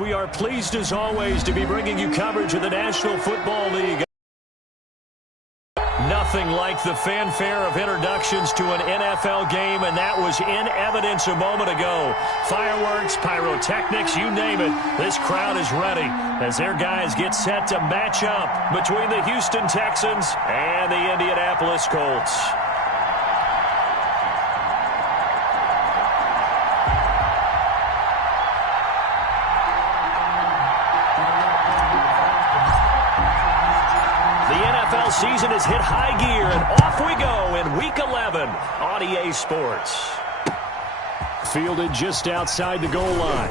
We are pleased as always to be bringing you coverage of the National Football League. Nothing like the fanfare of introductions to an NFL game, and that was in evidence a moment ago. Fireworks, pyrotechnics, you name it. This crowd is ready as their guys get set to match up between the Houston Texans and the Indianapolis Colts. Season has hit high gear, and off we go in Week 11 on EA Sports. Fielded just outside the goal line.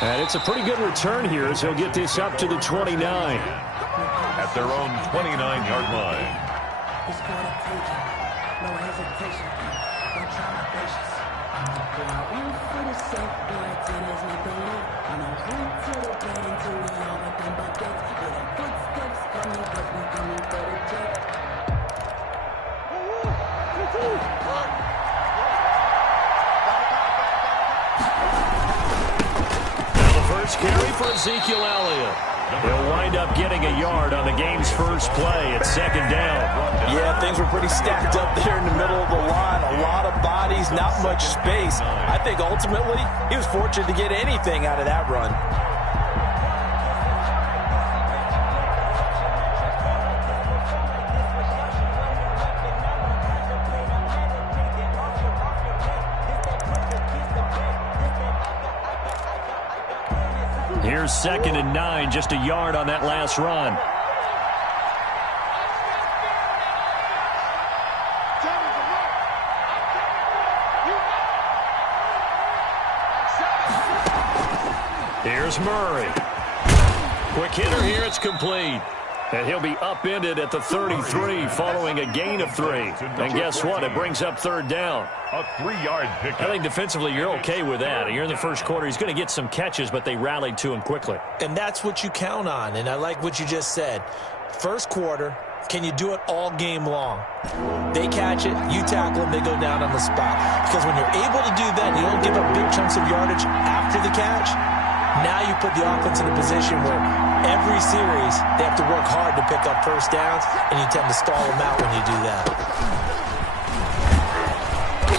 And it's a pretty good return here as he'll get this up to the 29. At their own 29-yard line. No hesitation. Don't try my patience. One for the safe blood, tennis, nothing new. And I'm one to the brain until we all nothing but gets. Yeah, the footsteps coming, cause we coming for the jet. Now the first carry for Ezekiel Elliott. He'll wind up getting a yard on the game's first play at second down. Yeah, things were pretty stacked up there in the middle of the line. A lot of bodies, not much space. I think ultimately he was fortunate to get anything out of that run. Here's 2nd and 9, just a yard on that last run. Here's Murray. Quick hitter here, it's complete. And he'll be upended at the 33 following a gain of 3. And guess what? It brings up 3rd down. A 3-yard pickup. I think defensively you're okay with that. You're in the first quarter. He's going to get some catches, but they rallied to him quickly. And that's what you count on, and I like what you just said. First quarter, can you do it all game long? They catch it, you tackle them, they go down on the spot. Because when you're able to do that, you don't give up big chunks of yardage after the catch, now you put the offense in a position where every series they have to work hard to pick up first downs, and you tend to stall them out when you do that.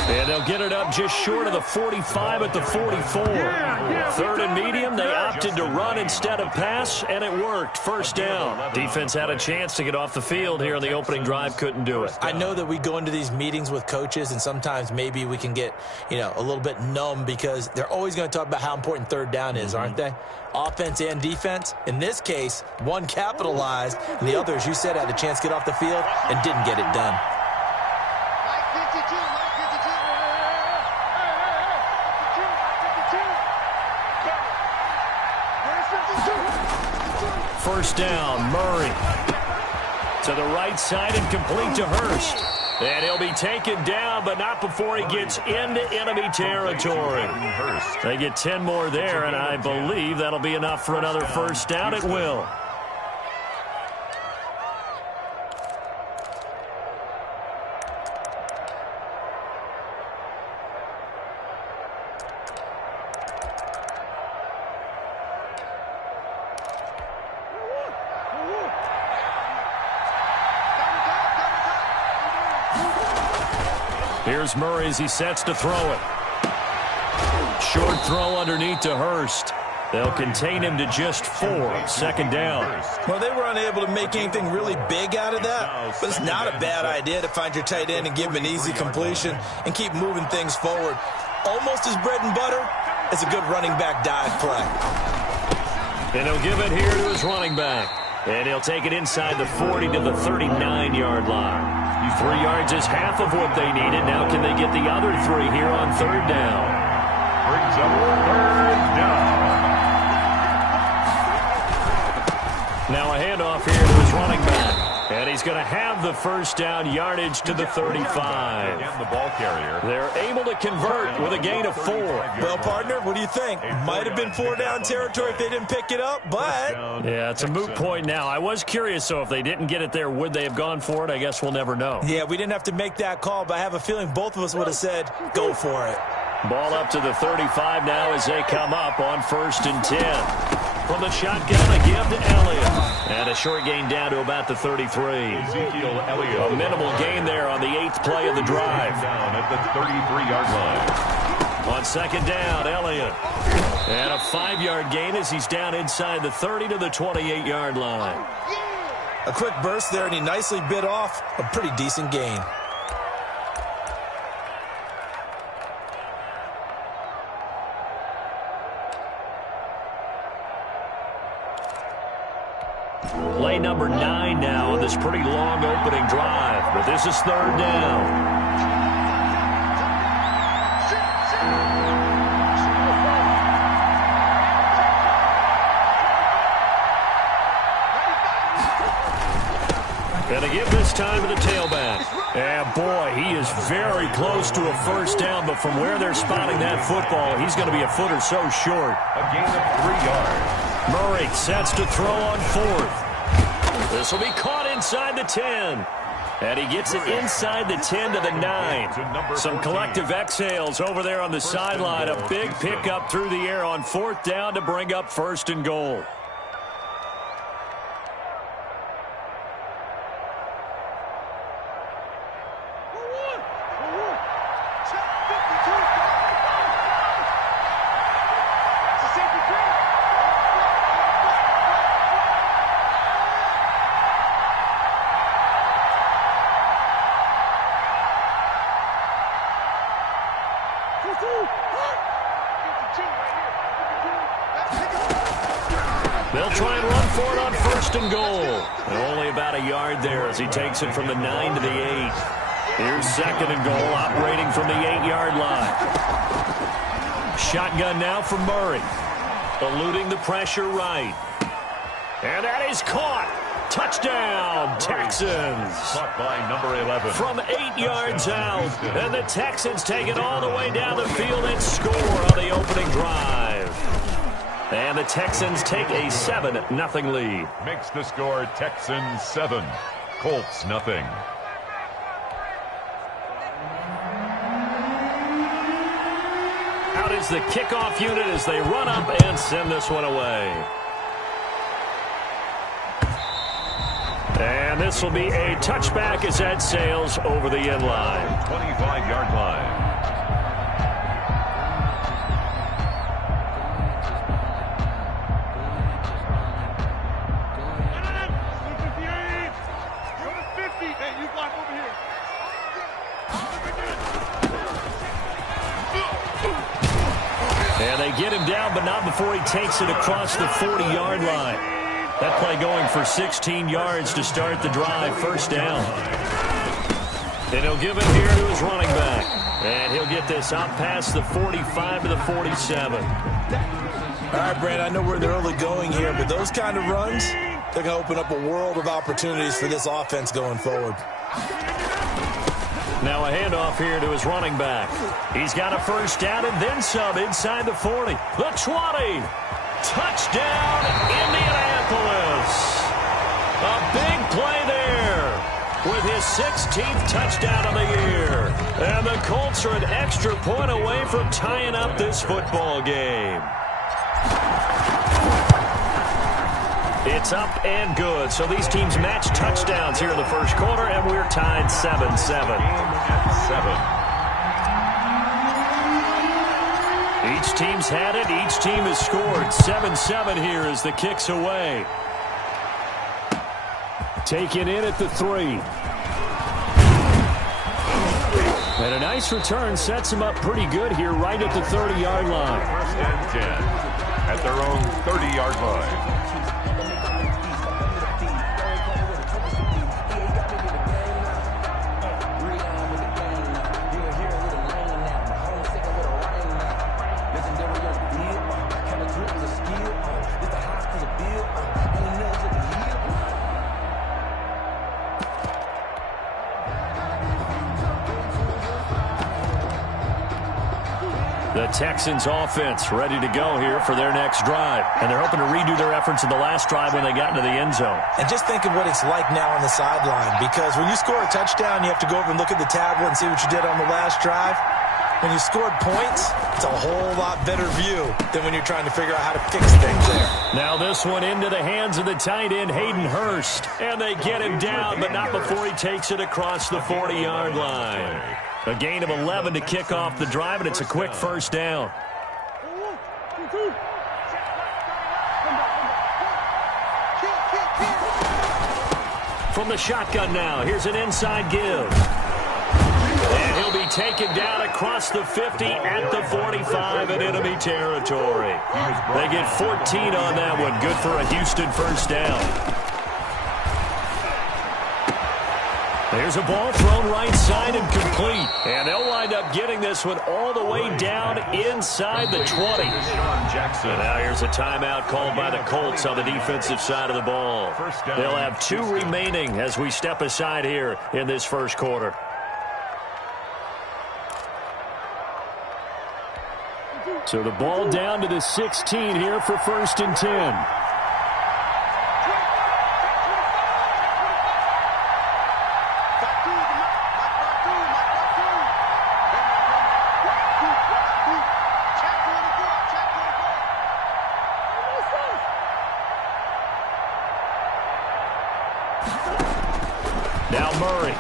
And they'll get it up just short of the 45 at the 44. 3rd and medium, they opted to run instead of pass, and it worked. First down. Defense had a chance to get off the field here on the opening drive, couldn't do it. I know that we go into these meetings with coaches, and sometimes maybe we can get, a little bit numb because they're always going to talk about how important 3rd down is, aren't they? Offense and defense. In this case, one capitalized, and the other, as you said, had a chance to get off the field and didn't get it done. First down, Murray. To the right side and complete to Hurst. And he'll be taken down, but not before he gets into enemy territory. They get 10 more there, and I believe that'll be enough for another first down. It will. Here's Murray as he sets to throw it. Short throw underneath to Hurst. They'll contain him to just 4. Second down. Well, they were unable to make anything really big out of that, but it's not a bad idea to find your tight end and give him an easy completion and keep moving things forward. Almost as bread and butter as a good running back dive play. And he'll give it here to his running back. And he'll take it inside the 40 to the 39-yard line. 3 yards is half of what they needed. Now can they get the other 3 here on 3rd down? Brings up 3rd down. Now a handoff here to his running back. And he's going to have the first down yardage to the 35. Again, the ball carrier. They're able to convert with a gain of 4. Well, partner, what do you think? Might have been 4 down territory if they didn't pick it up, but... Yeah, it's a moot point now. I was curious, so if they didn't get it there, would they have gone for it? I guess we'll never know. Yeah, we didn't have to make that call, but I have a feeling both of us would have said, go for it. Ball up to the 35 now as they come up on 1st and 10. From the shotgun, a give to Elliott. And a short gain down to about the 33. Ezekiel Elliott. A minimal gain there on the 8th play of the drive. Down at the 33-yard line. On 2nd down, Elliott. And a 5-yard gain as he's down inside the 30 to the 28-yard line. A quick burst there, and he nicely bit off a pretty decent gain. Play number 9 now on this pretty long opening drive, but this is 3rd down. And a give this time to the tailback. And boy, he is very close to a 1st down, but from where they're spotting that football, he's going to be a foot or so short. A gain of 3 yards. Murray sets to throw on 4th. This will be caught inside the 10. And he gets it inside the 10 to the 9. Some collective exhales over there on the sideline. A big pickup through the air on 4th down to bring up 1st and goal. They'll try and run for it on 1st and goal. And only about a yard there as he takes it from the 9 to the 8. Here's 2nd and goal, operating from the 8-yard line. Shotgun now from Murray. Eluding the pressure right. And that is caught. Touchdown, Texans. Caught by number 11. From 8 yards out. And the Texans take it all the way down the field and score on the opening drive. And the Texans take a 7-0 lead. Makes the score Texans 7, Colts nothing. Out is the kickoff unit as they run up and send this one away. And this will be a touchback as that sails over the end line. 25-yard line. And they get him down, but not before he takes it across the 40-yard line. That play going for 16 yards to start the drive, 1st down. And he'll give it here to his running back. And he'll get this out past the 45 to the 47. All right, Brand, I know we're in the early going here, but those kind of runs, they're going to open up a world of opportunities for this offense going forward. Now a handoff here to his running back. He's got a 1st down and then some inside the 40. The 20. Touchdown, Indianapolis. A big play there with his 16th touchdown of the year. And the Colts are an extra point away from tying up this football game. It's up and good. So these teams match touchdowns here in the 1st quarter, and we're tied 7-7. 7. Each team's had it. Each team has scored. 7-7 here as the kick's away. Taken in at the 3. And a nice return sets him up pretty good here right at the 30-yard line. 1st and 10 at their own 30-yard line. The Texans offense ready to go here for their next drive. And they're hoping to redo their efforts in the last drive when they got into the end zone. And just think of what it's like now on the sideline, because when you score a touchdown, you have to go over and look at the tablet and see what you did on the last drive. when you scored points, it's a whole lot better view than when you're trying to figure out how to fix things there. Now this one into the hands of the tight end, Hayden Hurst. And they get him down, but not before he takes it across the 40-yard line. A gain of 11 to kick off the drive, and it's a quick first down. From the shotgun now, here's an inside give. And he'll be taken down across the 50 at the 45 in enemy territory. They get 14 on that one. Good for a Houston first down. There's a ball thrown right side and complete. And they'll wind up getting this one all the way down inside the 20. And now here's a timeout called by the Colts on the defensive side of the ball. They'll have 2 remaining as we step aside here in this first quarter. So the ball down to the 16 here for 1st and 10. Now Murray.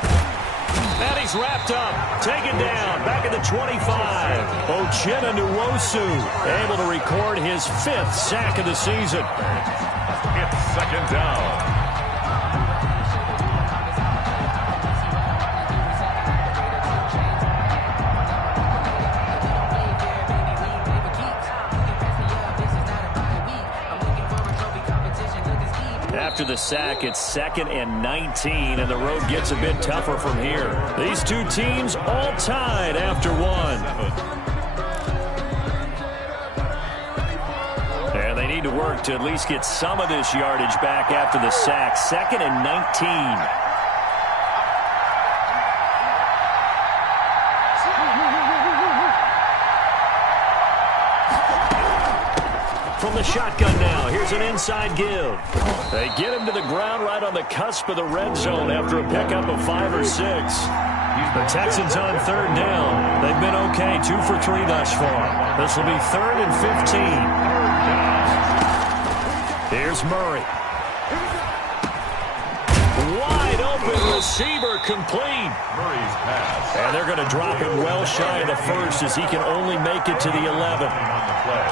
And he's wrapped up. Taken down. Back at the 25. Uchenna Nwosu able to record his 5th sack of the season. It's 2nd down. After the sack, it's 2nd and 19, and the road gets a bit tougher from here. These two teams all tied after 1. And they need to work to at least get some of this yardage back after the sack. 2nd and 19. From the shotgun now, here's an inside give. They get him to the ground right on the cusp of the red zone after a pickup of 5 or 6. The Texans on 3rd down. They've been okay, 2 for 3 thus far. This will be 3rd and 15. Here's Murray. Wide open receiver complete. Murray's pass. And they're going to drop him well shy of the 1st as he can only make it to the 11. On the play.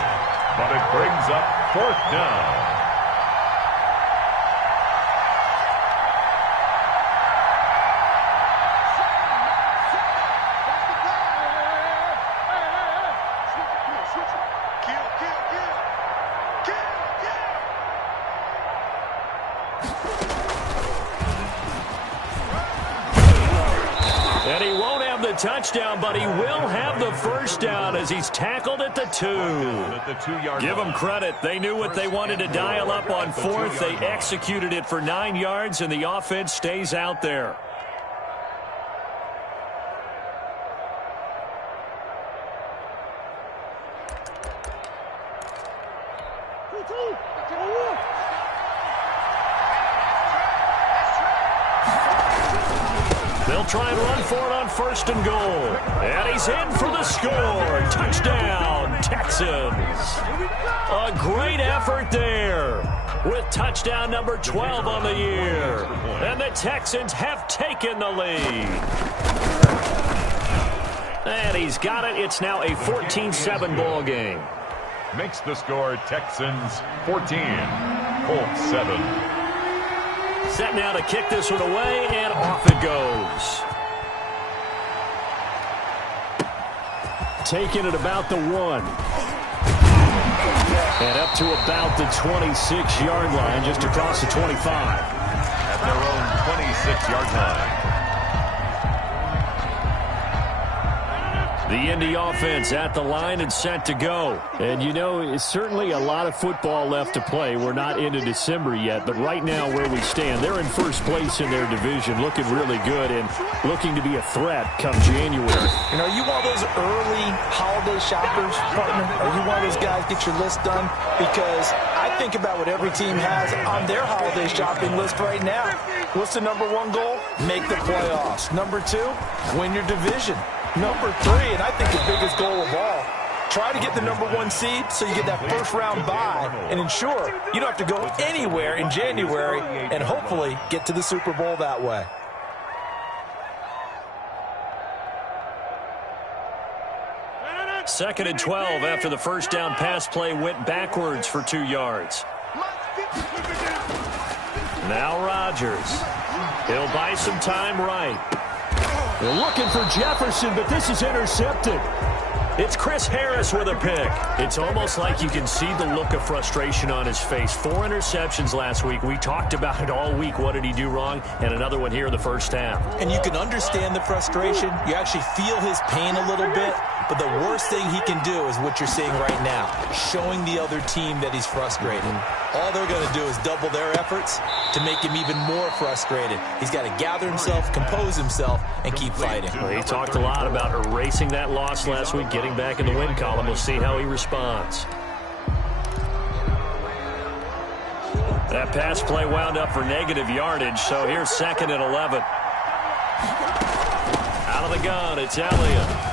But it brings up 4th down. And he won't have the touchdown, but he will have the first down as he's tackled at the 2. Give them credit. They knew what they wanted to dial up on 4th. They executed it for 9 yards, and the offense stays out there. They'll try and run for it on 1st and goal. And he's in for the score. Touchdown, Texans. A great effort there with touchdown number 12 on the year. And the Texans have taken the lead. And he's got it. It's now a 14-7 ball game. Makes the score Texans 14, Colts 7. Set now to kick this one away, and off it goes. Taking it about the 1. And up to about the 26-yard line, just across the 25. At their own 26-yard line. The Indy offense at the line and set to go. And, you know, it's certainly a lot of football left to play. We're not into December yet, but right now where we stand, they're in first place in their division, looking really good and looking to be a threat come January. You know, are you one of those early holiday shoppers, partner? Are you one of those guys get your list done? Because I think about what every team has on their holiday shopping list right now. What's the number 1 goal? Make the playoffs. Number 2, win your division. Number 3, and I think the biggest goal of all. Try to get the number 1 seed so you get that first-round bye and ensure you don't have to go anywhere in January and hopefully get to the Super Bowl that way. Second and 12 after the first down pass play went backwards for 2 yards. Now Rodgers. He'll buy some time right. They're looking for Jefferson, but this is intercepted. It's Chris Harris with a pick. It's almost like you can see the look of frustration on his face. 4 interceptions last week. We talked about it all week. What did he do wrong? And another one here in the first half. And you can understand the frustration. You actually feel his pain a little bit. But the worst thing he can do is what you're seeing right now, showing the other team that he's frustrated. All they're going to do is double their efforts to make him even more frustrated. He's got to gather himself, compose himself, and keep fighting. Well, he talked a lot about erasing that loss last week, getting back in the win column. We'll see how he responds. That pass play wound up for negative yardage, so here's second and 11. Out of the gun, it's Elliott.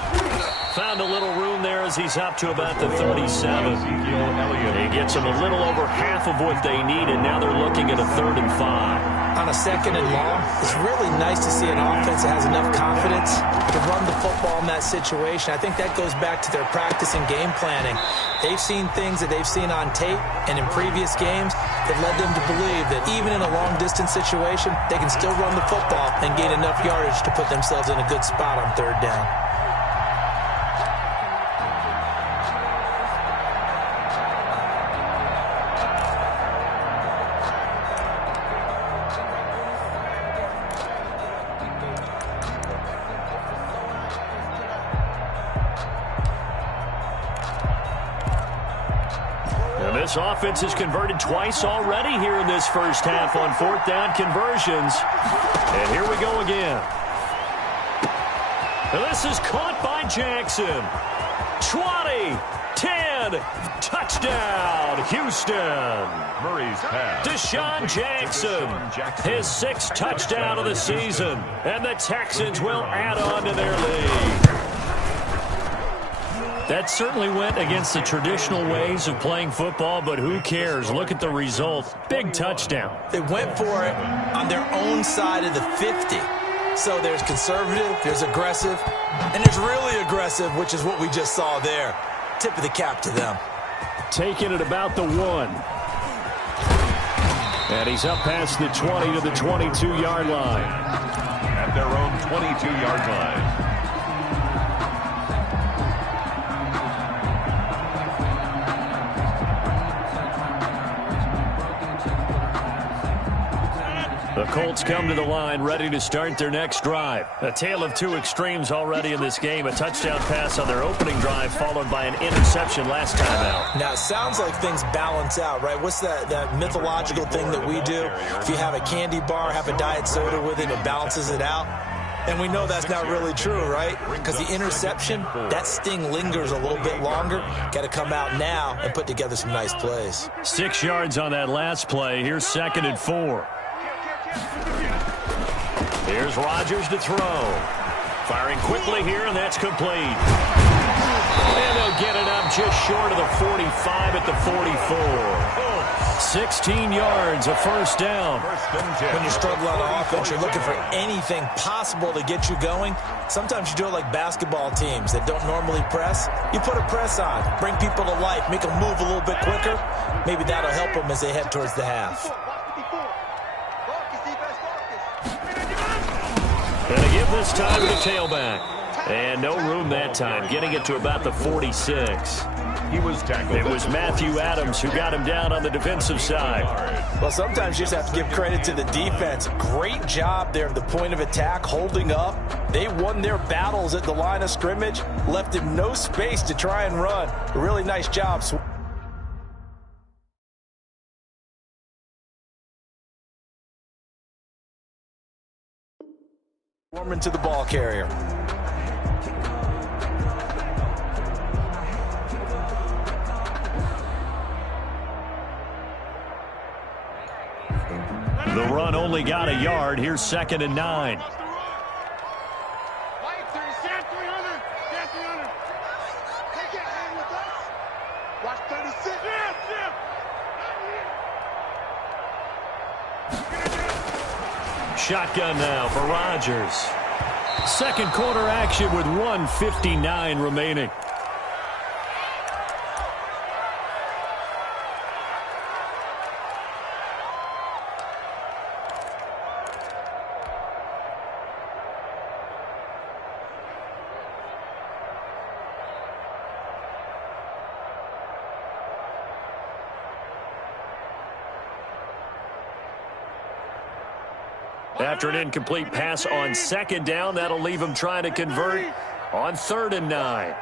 Found a little room there as he's up to about the 37. He gets them a little over half of what they need, and now they're looking at a 3rd and 5. On a 2nd and long, it's really nice to see an offense that has enough confidence to run the football in that situation. I think that goes back to their practice and game planning. They've seen things that they've seen on tape and in previous games that led them to believe that even in a long-distance situation, they can still run the football and gain enough yardage to put themselves in a good spot on 3rd down. This offense has converted twice already here in this first half on 4th down conversions. And here we go again. And this is caught by Jackson. 20, 10, touchdown, Houston. Murray's pass. Deshaun Jackson, his 6th touchdown of the season. And the Texans will add on to their lead. That certainly went against the traditional ways of playing football, but who cares? Look at the result. Big touchdown. They went for it on their own side of the 50. So there's conservative, there's aggressive, and there's really aggressive, which is what we just saw there. Tip of the cap to them. Taking it about the 1. And he's up past the 20 to the 22-yard line. At their own 22-yard line. The Colts come to the line, ready to start their next drive. A tale of 2 extremes already in this game. A touchdown pass on their opening drive, followed by an interception last time out. Now, it sounds like things balance out, right? What's that mythological thing that we do? If you have a candy bar, have a diet soda with it, it balances it out. And we know that's not really true, right? Because the interception, that sting lingers a little bit longer. Got to come out now and put together some nice plays. 6 yards on that last play. Here's 2nd and 4. Here's Rodgers to throw. Firing quickly here, and that's complete. And they'll get it up just short of the 45 at the 44. 16 yards, a first down. When you struggle on offense, you're looking for anything possible to get you going. Sometimes you do it like basketball teams that don't normally press. You put a press on, bring people to life, make them move a little bit quicker. Maybe that'll help them as they head towards the half. And they give this time to the tailback. And no room that time, getting it to about the 46. He was tackled. It was Matthew Adams who got him down on the defensive side. Well, sometimes you just have to give credit to the defense. Great job there at the point of attack, holding up. They won their battles at the line of scrimmage, left him no space to try and run. A really nice job. Warman to the ball carrier. The run only got a yard. Here's 2nd and 9. shotgun now for Rodgers. Second quarter action with 1:59 remaining. After an incomplete pass on second down, that'll leave him trying to convert on 3rd and 9.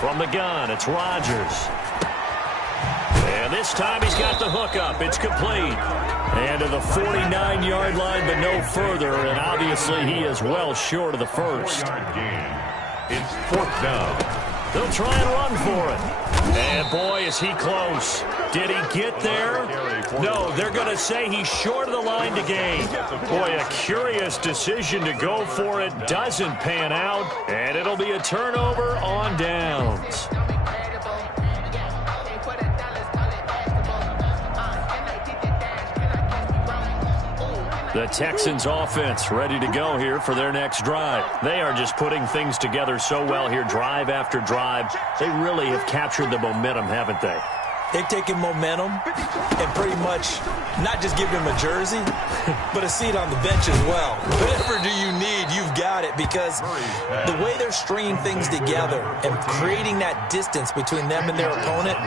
From the gun, it's Rodgers. And this time he's got the hook up. It's complete. And to the 49-yard line, but no further. And obviously he is well short of the first. It's 4th down. They'll try and run for it. And boy, is he close. Did he get there? No, they're going to say he's short of the line to gain. Boy, a curious decision to go for it. Doesn't pan out. And it'll be a turnover on downs. The Texans offense ready to go here for their next drive. They are just putting things together so well here, drive after drive. They really have captured the momentum, haven't they? They've taken momentum and pretty much not just given him a jersey, but a seat on the bench as well. Whatever do you need, you've got it, because the way they're stringing things together and creating that distance between them and their opponent,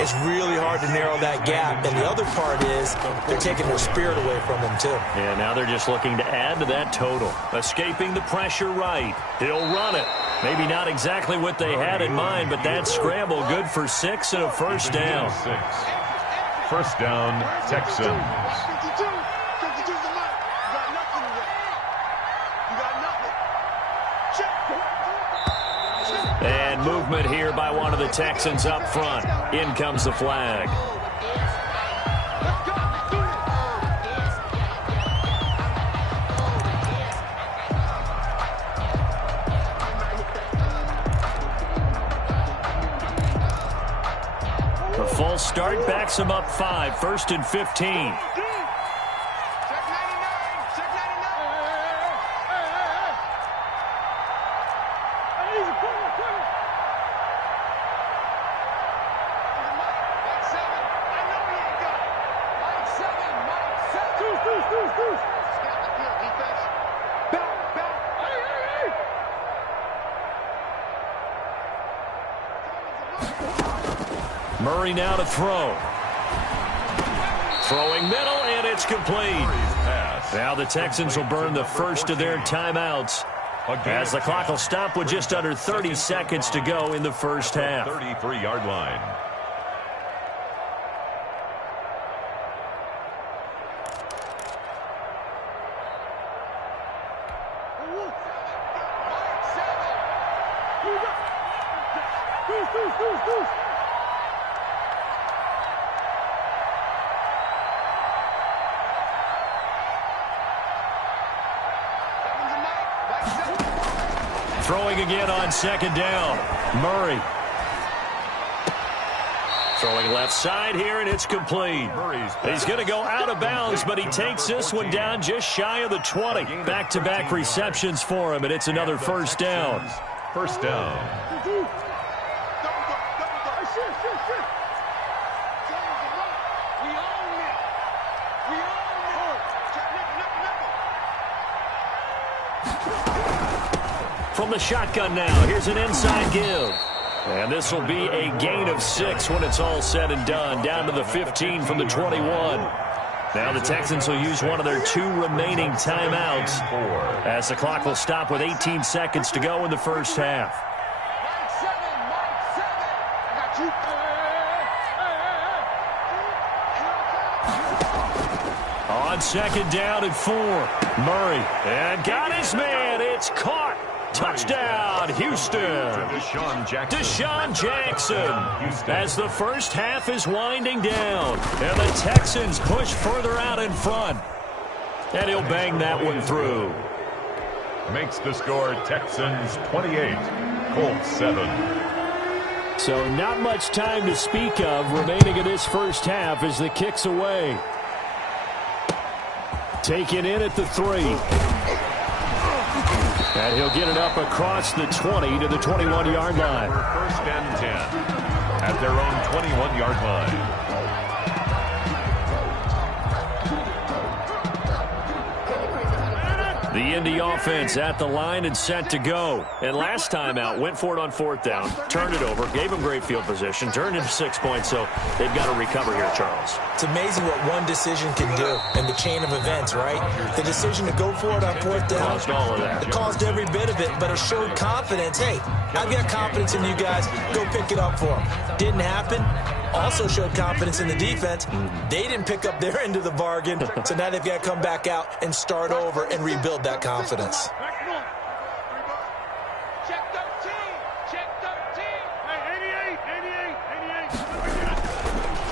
it's really hard to narrow that gap. And the other part is they're taking their spirit away from them, too. Yeah, now they're just looking to add to that total. Escaping the pressure right. He'll run it. Maybe not exactly what they had in mind, but that scramble good for 6 and a first down. 1st down, Texans. And movement here by one of the Texans up front. In comes the flag. The full start backs him up 5, 1st and 15. Murray now to throw. Throwing middle, and it's complete. Now the Texans will burn the first of their timeouts as the clock will stop with just under 30 seconds to go in the first half. 33-yard line. Throwing again on second down. Murray. Throwing left side here, and it's complete. He's going to go out of bounds, but he takes this one down just shy of the 20. Back-to-back receptions for him, and it's another first down. 1st down. From the shotgun now, here's an inside give. And this will be a gain of 6 when it's all said and done, down to the 15 from the 21. Now the Texans will use one of their 2 remaining timeouts as the clock will stop with 18 seconds to go in the first half. On second down and 4, Murray. And got his man. It's caught. Touchdown, Houston. Deshaun Jackson. As the first half is winding down. And the Texans push further out in front. And he'll bang that one through. Makes the score Texans 28, Colts 7. So not much time to speak of remaining in this first half as the kick's away. Taken in at the 3. And he'll get it up across the 20 to the 21-yard line. First and 10 at their own 21-yard line. The Indy offense at the line and set to go. And last time out, went for it on 4th down, turned it over, gave them great field position, turned into 6 points, so they've got to recover here, Charles. It's amazing what one decision can do in the chain of events, right? The decision to go for it on 4th down. Caused all of that. It caused every bit of it, but it showed confidence. Hey, I've got confidence in you guys. Go pick it up for them. Didn't happen. Also showed confidence in the defense. They didn't pick up their end of the bargain, so now they've got to come back out and start over and rebuild that confidence. Check 13. Check 13.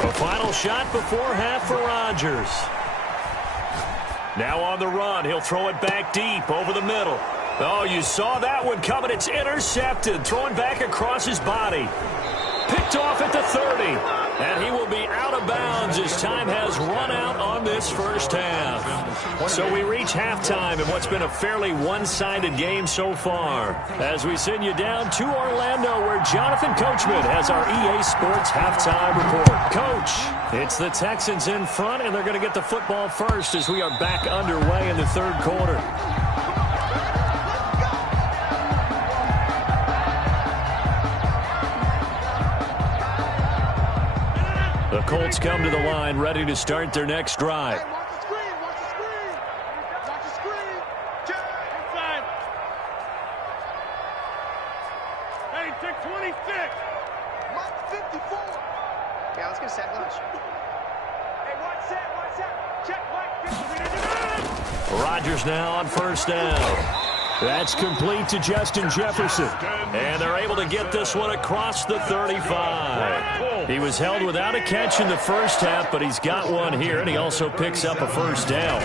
The final shot before half for Rodgers. Now on the run. He'll throw it back deep over the middle. Oh, you saw that one coming. It's intercepted. Throwing back across his body. Picked off at the 30. And he will be out of bounds as time has run out on this first half. So we reach halftime in what's been a fairly one-sided game so far. As we send you down to Orlando, where Jonathan Coachman has our EA Sports halftime report. Coach, it's the Texans in front, and they're going to get the football first as we are back underway in the third quarter. The Colts come to the line, ready to start their next drive. Hey, watch the screen. Watch the screen. Watch the screen. Check. Inside. Hey, check 26. Mike 54. Yeah, let's get a sack lunch. Hey, watch that. Watch that. Check Mike 50. Rodgers now on 1st down. That's complete to Justin Jefferson. And they're able to get this one across the 35. He was held without a catch in the first half, but he's got one here, and he also picks up a 1st down.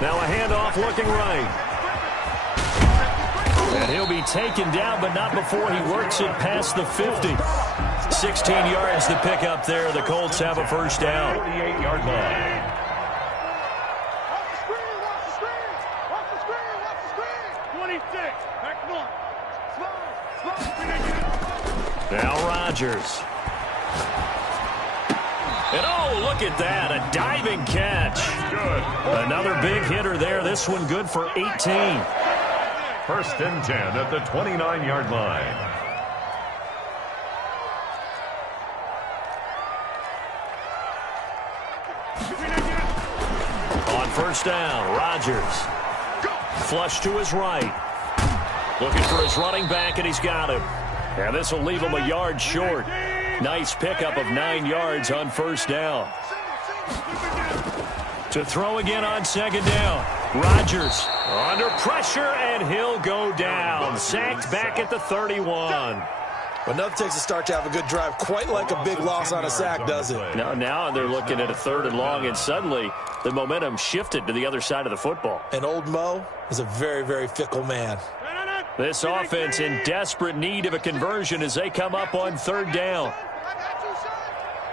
Now a handoff looking right. And he'll be taken down, but not before he works it past the 50. 16 yards to pick up there. The Colts have a 1st down. 48-yard line. Watch the screen. Watch the screen. Watch the screen. Watch the screen. 26. Back one. Slide. Now Rodgers. And oh, look at that, a diving catch. Good. Another big hitter there. This one good for 18. 1st and 10 at the 29-yard line. On 1st down, Rodgers. Flush to his right. Looking for his running back, and he's got him. And this will leave him a yard short. Nice pickup of 9 yards on 1st down. To throw again on 2nd down. Rodgers under pressure, and he'll go down. Sacked back at the 31. But nothing takes a start to have a good drive quite like a big loss on a sack, does it? Now they're looking at a 3rd and long, and suddenly the momentum shifted to the other side of the football. And old Mo is a very, very fickle man. This offense in desperate need of a conversion as they come up on 3rd down. I got you, son.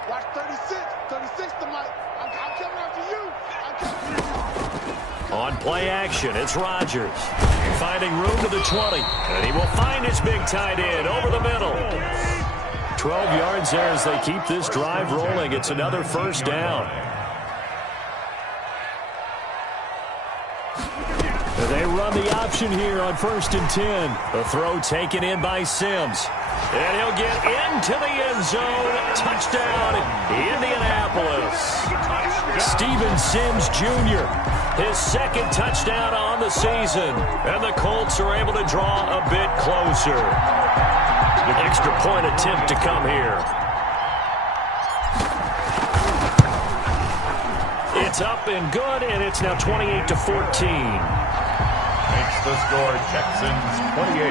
Watch 36. 36 to Mike. I'm coming after you. I'm coming after you. On play action, it's Rodgers. Finding room to the 20. And he will find his big tight end over the middle. 12 yards there as they keep this drive rolling. It's another 1st down. They run the option here on 1st and 10. The throw taken in by Sims. And he'll get into the end zone. Touchdown, Indianapolis. Steven Sims Jr., his 2nd touchdown on the season. And the Colts are able to draw a bit closer. The extra point attempt to come here. It's up and good, and it's now 28-14. Makes the score Texans 28,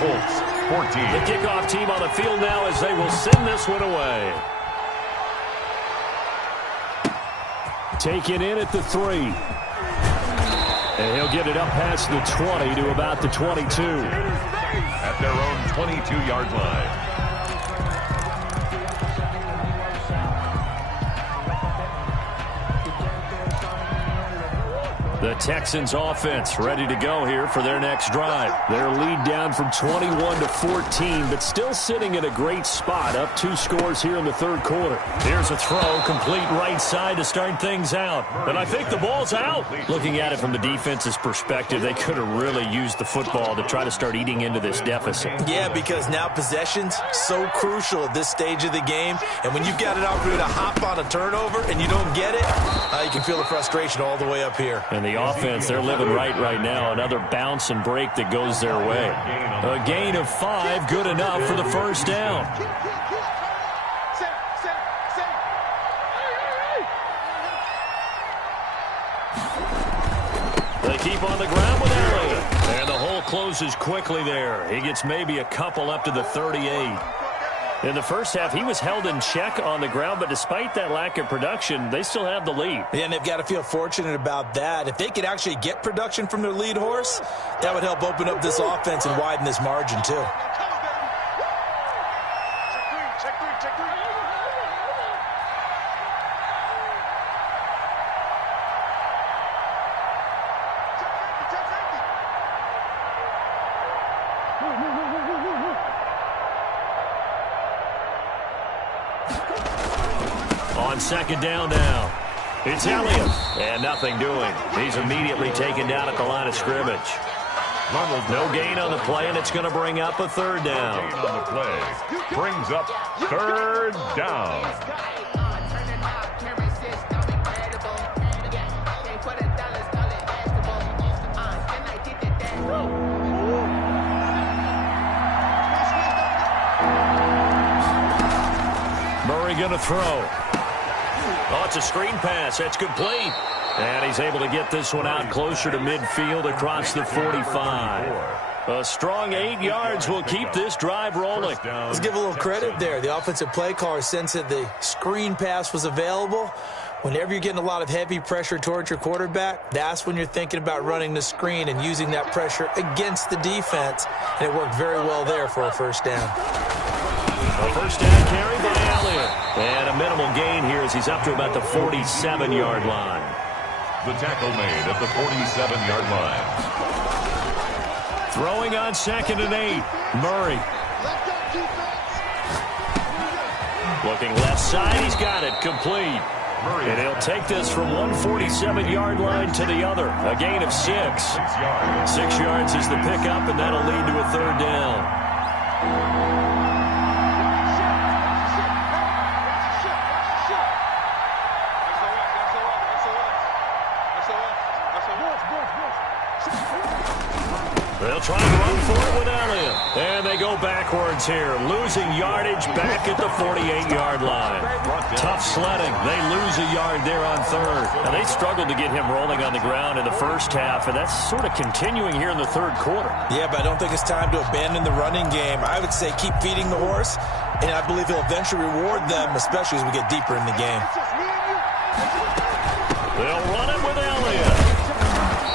Colts 14. The kickoff team on the field now as they will send this one away. Taken in at the 3. And he'll get it up past the 20 to about the 22. At their own 22-yard line. The Texans offense ready to go here for their next drive. Their lead down from 21 to 14, but still sitting in a great spot, up 2 scores here in the third quarter. Here's a throw, complete right side to start things out. And I think the ball's out. Looking at it from the defense's perspective, they could have really used the football to try to start eating into this deficit. Yeah, because now possession's so crucial at this stage of the game. And when you've got an opportunity to hop on a turnover and you don't get it, you can feel the frustration all the way up here. And the offense, they're living right now. Another bounce and break that goes their way. A gain of 5, good enough for the first down. They keep on the ground with Elliott. And the hole closes quickly there. He gets maybe a couple up to the 38. In the first half, he was held in check on the ground, but despite that lack of production, they still have the lead. Yeah, and they've got to feel fortunate about that. If they could actually get production from their lead horse, that would help open up this offense and widen this margin, too. On second down now, it's Elliott, and nothing doing. He's immediately taken down at the line of scrimmage. No gain on the play, and it's going to bring up a third down. Gain on the play brings up third down. Murray going to throw. Oh, it's a screen pass. That's complete. And he's able to get this one out closer to midfield across the 45. A strong 8 yards will keep this drive rolling. Let's give a little credit there. The offensive play caller sensed that the screen pass was available. Whenever you're getting a lot of heavy pressure towards your quarterback, that's when you're thinking about running the screen and using that pressure against the defense. And it worked very well there for a first down. A first down carry by Elliott. And a minimal gain here as he's up to about the 47-yard line. The tackle made at the 47-yard line. Throwing on second and 8. Murray. Looking left side. He's got it. Complete. And he'll take this from one 47-yard line to the other. A gain of 6. 6 yards is the pickup, and that'll lead to a third down. They'll try and run for it with Elliott. And they go backwards here, losing yardage back at the 48-yard line. Tough sledding. They lose a yard there on third. Now, they struggled to get him rolling on the ground in the first half, and that's sort of continuing here in the third quarter. Yeah, but I don't think it's time to abandon the running game. I would say keep feeding the horse, and I believe he'll eventually reward them, especially as we get deeper in the game. They'll run it with Elliott.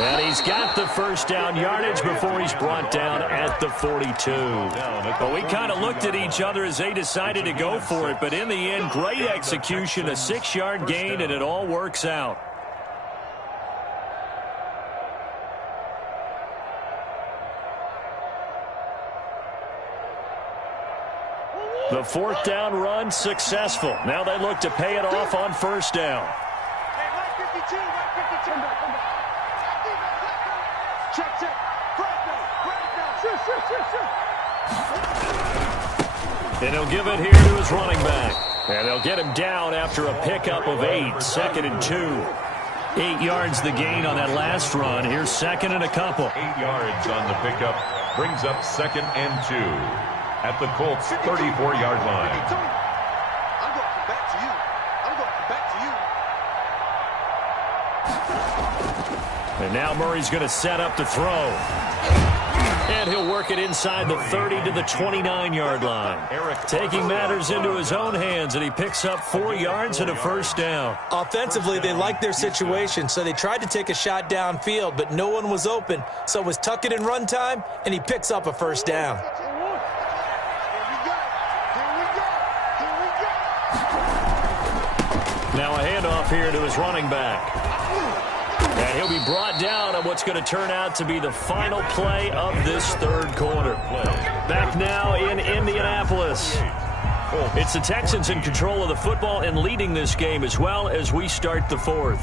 And he's got the first down yardage before he's brought down at the 42. But we kind of looked at each other as they decided to go for it. But in the end, great execution, a 6-yard gain, and it all works out. The fourth down run successful. Now they look to pay it off on first down. And he'll give it here to his running back. And they'll get him down after a pickup of 8, 2nd and 2. 8 yards the gain on that last run. Here's 2nd and a couple. 8 yards on the pickup brings up 2nd and 2 at the Colts' 34-yard line. I'm going to come back to you. I'm going to come back to you. And now Murray's going to set up to throw. And he'll work it inside the 30 to the 29-yard line. Taking matters into his own hands, and he picks up 4 yards and a first down. Offensively, they liked their situation, so they tried to take a shot downfield, but no one was open. So it was tuck it in run time, and he picks up a first down. Now a handoff here to his running back. And he'll be brought down on what's going to turn out to be the final play of this third quarter. Back now in Indianapolis. It's the Texans in control of the football and leading this game as well as we start the fourth.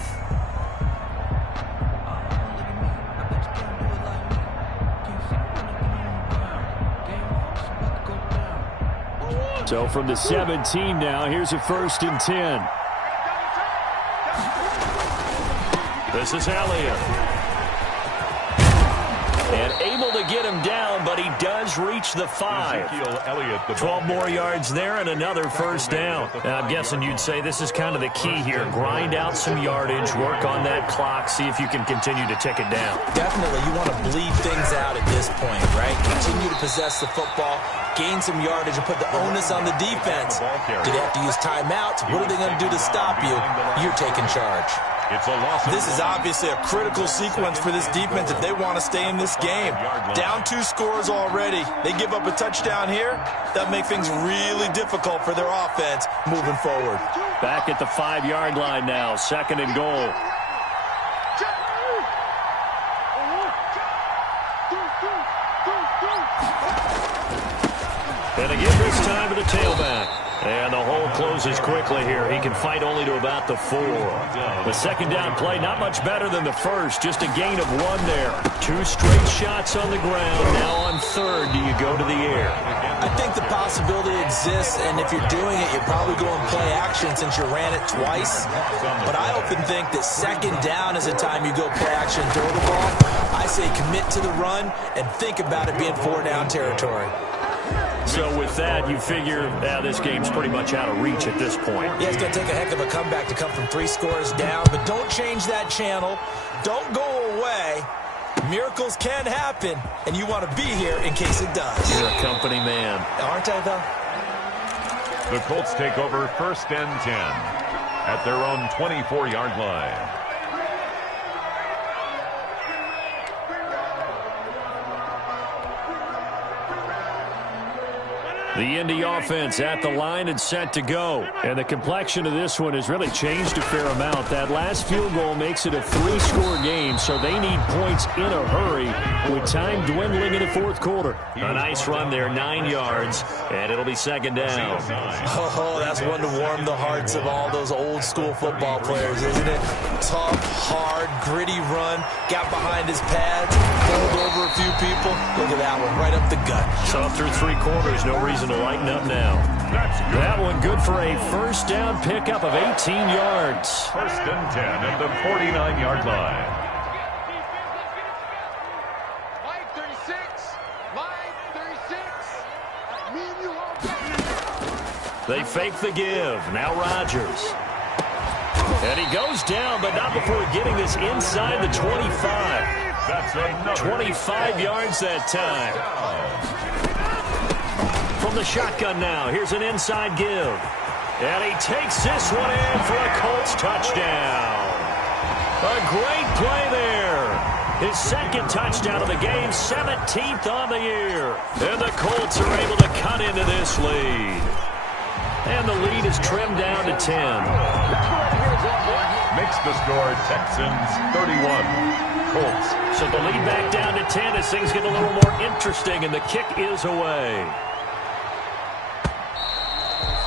So from the 17 now, here's a 1st and 10. This is Elliott. And able to get him down, but he does reach the 5. 12 more yards there and another 1st down. And I'm guessing you'd say this is kind of the key here. Grind out some yardage, work on that clock, see if you can continue to tick it down. Definitely, you want to bleed things out at this point, right? Continue to possess the football, gain some yardage, and put the onus on the defense. Do they have to use timeouts? What are they going to do to stop you? You're taking charge. This is obviously a critical sequence for this defense if they want to stay in this game. Down 2 scores already. They give up a touchdown here. That make things really difficult for their offense moving forward. Back at the 5-yard line now, 2nd and goal. And again this time to the tailback. And the hole closes quickly here. He can fight only to about the 4. The 2nd down play, not much better than the first. Just a gain of 1 there. 2 straight shots on the ground. Now on 3rd, do you go to the air? I think the possibility exists, and if you're doing it, you're probably going play action since you ran it twice. But I often think that 2nd down is the time you go play action and throw the ball. I say commit to the run and think about it being 4-down territory. So with that, you figure this game's pretty much out of reach at this point. Yeah, it's going to take a heck of a comeback to come from 3 scores down, but don't change that channel. Don't go away. Miracles can happen, and you want to be here in case it does. You're a company man. Aren't I, though? The Colts take over 1st and 10 at their own 24-yard line. The Indy offense at the line and set to go. And the complexion of this one has really changed a fair amount. That last field goal makes it a 3-score game, so they need points in a hurry with time dwindling in the 4th quarter. A nice run there, 9 yards, and it'll be 2nd down. Oh, that's one to warm the hearts of all those old-school football players, isn't it? Tough, hard, gritty run, got behind his pads, pulled over a few people. Look at that one, right up the gut. So up through 3 quarters, no reason to lighten up now. That one good for a 1st down pickup of 18 yards. 1st and 10 at the 49-yard line. Mike 36. Mike 36. Me and you all day. They fake the give. Now Rodgers. And he goes down, but not before getting this inside the 25. That's another 25 yards that time. From the shotgun now, here's an inside give. And he takes this one in for a Colts touchdown. A great play there. His 2nd touchdown of the game, 17th on the year. And the Colts are able to cut into this lead. And the lead is trimmed down to 10. makes the score Texans 31, Colts. So the lead back down to 10 as things get a little more interesting, and the kick is away.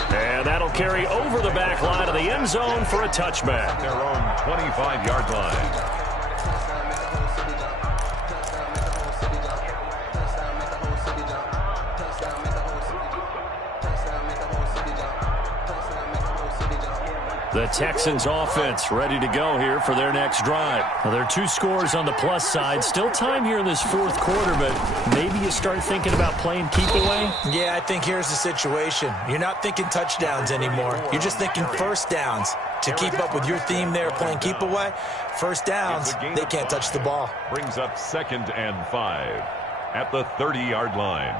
And that'll carry over the back line of the end zone for a touchback. Their own 25-yard line. The Texans offense ready to go here for their next drive. Now, there are 2 scores on the plus side. Still time here in this 4th quarter, but maybe you start thinking about playing keep away? Yeah, I think here's the situation. You're not thinking touchdowns anymore. You're just thinking first downs. To keep up with your theme there, playing keep away, first downs, they can't touch the ball. Brings up 2nd and 5 at the 30-yard line.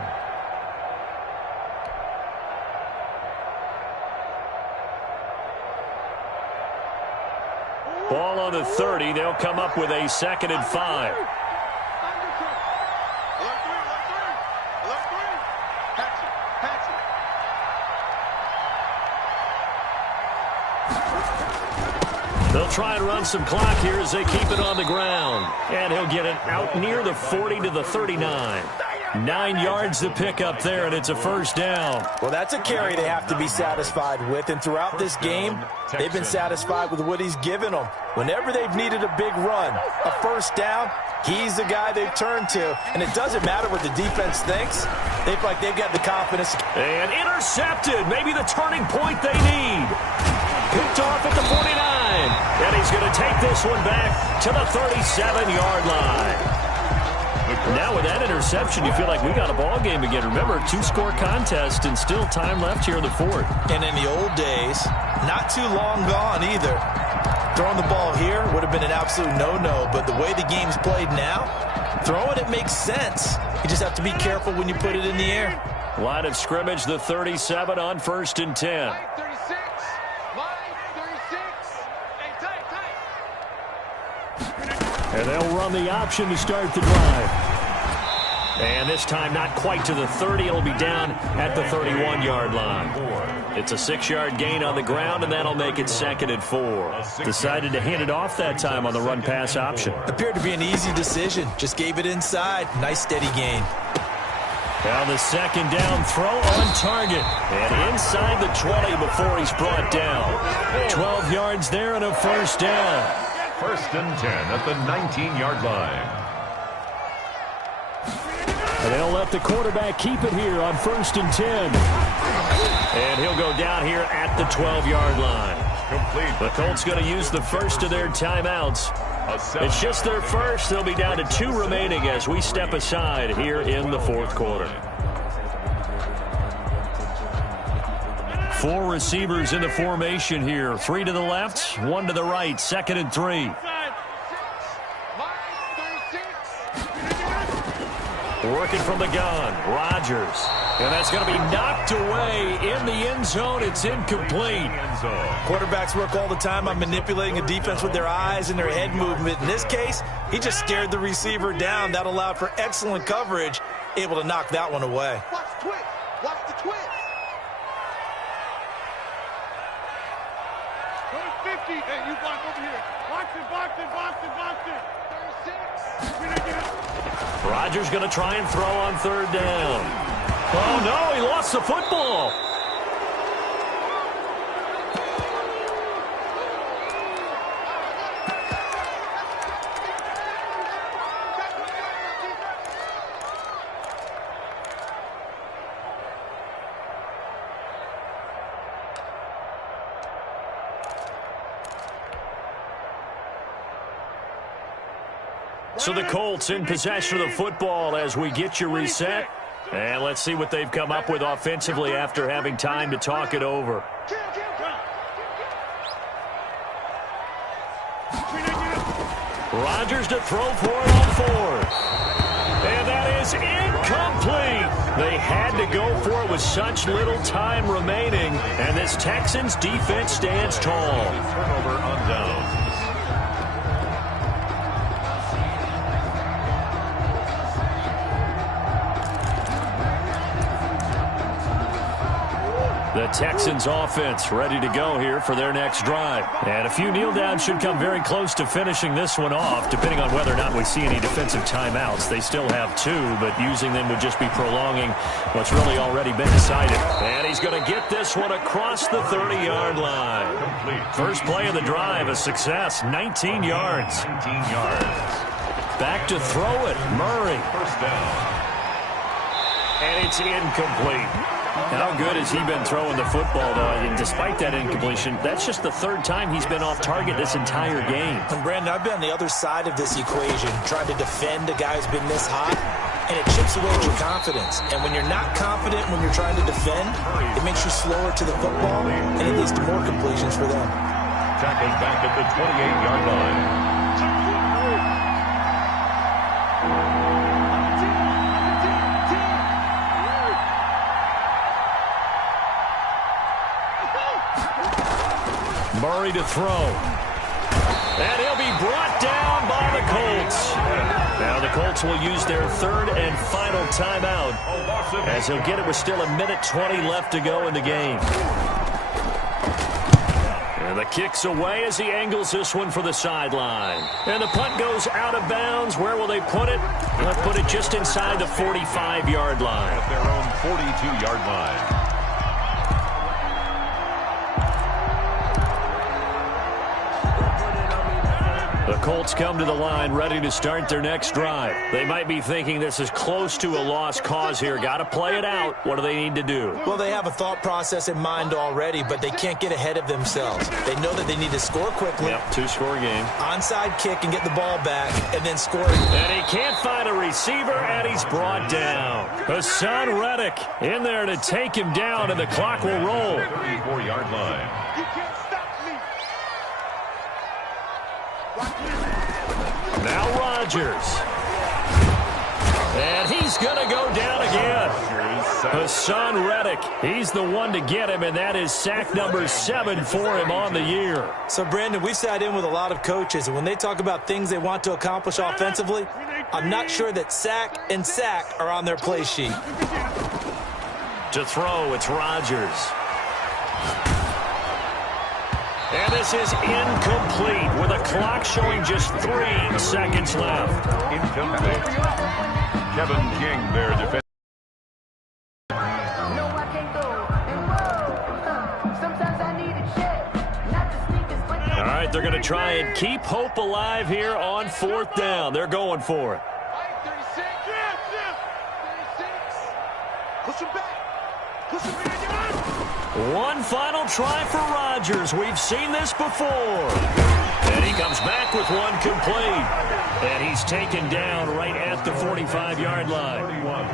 Ball on the 30. They'll come up with a 2nd and 5. They'll try and run some clock here as they keep it on the ground. And he'll get it out near the 40 to the 39. 9 yards to pick up there, and it's a first down. Well, that's a carry they have to be satisfied with, and throughout this game, they've been satisfied with what he's given them. Whenever they've needed a big run, a first down, he's the guy they've turned to, and it doesn't matter what the defense thinks. They feel like they've got the confidence. And intercepted, maybe the turning point they need. Picked off at the 49, and he's going to take this one back to the 37-yard line. Now with that interception, you feel like we got a ball game again. Remember, 2-score contest and still time left here in the fourth. And in the old days, not too long gone either. Throwing the ball here would have been an absolute no-no, but the way the game's played now, throwing it makes sense. You just have to be careful when you put it in the air. Line of scrimmage, the 37 on 1st and 10. Line 36. Line 36. Hey, tight. And they'll run the option to start the drive. And this time not quite to the 30. It'll be down at the 31-yard line. It's a 6-yard gain on the ground, and that'll make it 2nd and 4. Decided to hand it off that time on the run-pass option. Appeared to be an easy decision. Just gave it inside. Nice steady gain. Now the 2nd down throw on target. And inside the 20 before he's brought down. 12 yards there and a first down. 1st and 10 at the 19-yard line. And they'll let the quarterback keep it here on 1st and 10. And he'll go down here at the 12-yard line. The Colts going to use the first of their timeouts. It's just their first. They'll be down to 2 remaining as we step aside here in the 4th quarter. 4 receivers in the formation here. 3 to the left, 1 to the right. 2nd and 3. Working from the gun, Rodgers. And that's going to be knocked away in the end zone. It's incomplete. Quarterbacks work all the time on manipulating a defense with their eyes and their head movement. In this case, he just scared the receiver down. That allowed for excellent coverage, able to knock that one away. Watch the twist. Watch the twist. 50. Hey, you block over here. Box it. 36. Rodgers going to try and throw on 3rd down. Oh, no, he lost the football. So the Colts in possession of the football as we get you reset. And let's see what they've come up with offensively after having time to talk it over. Rodgers to throw for it on 4th. And that is incomplete. They had to go for it with such little time remaining. And this Texans defense stands tall. Turnover on downs. The Texans offense ready to go here for their next drive. And a few kneel downs should come very close to finishing this one off, depending on whether or not we see any defensive timeouts. They still have 2, but using them would just be prolonging what's really already been decided. And he's going to get this one across the 30-yard line. First play of the drive, a success, 19 yards. 19 yards. Back to throw it, Murray. First down. And it's incomplete. How good has he been throwing the football, though? And despite that incompletion, that's just the 3rd time he's been off target this entire game. And Brandon, I've been on the other side of this equation, trying to defend a guy who's been this hot, and it chips away at your confidence. And when you're not confident when you're trying to defend, it makes you slower to the football, and it leads to more completions for them. Tackled back at the 28-yard line. Murray to throw. And he'll be brought down by the Colts. Now the Colts will use their 3rd and final timeout as he'll get it with still 1:20 left to go in the game. And the kick's away as he angles this one for the sideline. And the punt goes out of bounds. Where will they put it? They'll put it just inside the 45-yard line. At their own 42-yard line. The Colts come to the line ready to start their next drive. They might be thinking this is close to a lost cause here. Got to play it out. What do they need to do? Well, they have a thought process in mind already, but they can't get ahead of themselves. They know that they need to score quickly. Yep, two-score game. Onside kick and get the ball back, and then score. And he can't find a receiver, and he's brought down. Hassan Reddick in there to take him down, and the clock will roll. 34-yard line. You can't stop me. Now Rodgers. And he's going to go down again. Hassan Reddick, he's the one to get him, and that is sack number 7 for him on the year. So, Brandon, we've sat in with a lot of coaches, and when they talk about things they want to accomplish offensively, I'm not sure that sack and sack are on their play sheet. To throw, it's Rodgers. And this is incomplete with a clock showing just 3 seconds left. Incomplete. Kevin King there defending. All right, they're going to try and keep hope alive here on 4th down. They're going for it. 36. 36. Push him back. Push him back. One final try for Rodgers. We've seen this before. And he comes back with one complete. And he's taken down right at the 45-yard line.